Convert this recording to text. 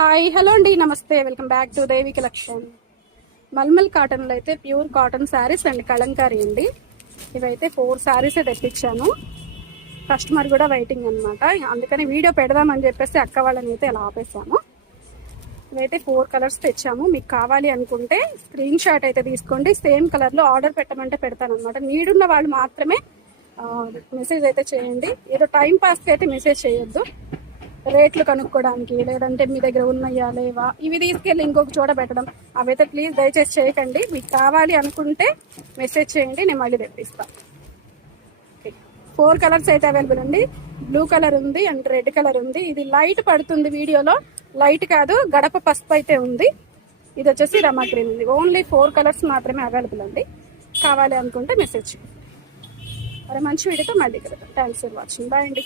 Hi hello అండి, నమస్తే, welcome back to Devi collection. Mulmul కాటన్లో అయితే pure cotton saris and Kalamkari అండి. ఇవైతే 4 శారీసే తెప్పించాను. కస్టమర్ కూడా వెయిటింగ్ అనమాట, అందుకని వీడియో పెడదామని చెప్పేసి అక్క వాళ్ళని అయితే ఇలా ఆపేసాము. ఇవైతే 4 కలర్స్ తెచ్చాము. మీకు కావాలి అనుకుంటే స్క్రీన్ షాట్ అయితే తీసుకోండి. సేమ్ కలర్లో ఆర్డర్ పెట్టమంటే పెడతాను అనమాట. నీడున్న వాళ్ళు మాత్రమే మెసేజ్ అయితే చేయండి. ఏదో టైం పాస్కి అయితే మెసేజ్ చేయొద్దు. రేట్లు కనుక్కోవడానికి, లేదంటే మీ దగ్గర ఉన్నాయా లేవా ఇవి తీసుకెళ్ళి ఇంకొక చోట పెట్టడం, అవైతే ప్లీజ్ దయచేసి చేయకండి. మీకు కావాలి అనుకుంటే మెసేజ్ చేయండి, నేను మళ్ళీ తెప్పిస్తాను. 4 కలర్స్ అయితే అవైలబుల్ అండి. బ్లూ కలర్ ఉంది అండ్ రెడ్ కలర్ ఉంది. ఇది లైట్ పడుతుంది వీడియోలో, లైట్ కాదు, గడప పసుపు అయితే ఉంది. ఇది వచ్చేసి రమా గ్రీన్ ఉంది. ఓన్లీ 4 కలర్స్ మాత్రమే అవైలబుల్ అండి. కావాలి అనుకుంటే మెసేజ్ చేయండి. మరి మంచి వీడియోతో మళ్ళీ కలుద్దాం. Thanks for watching. బాయ్ అండి.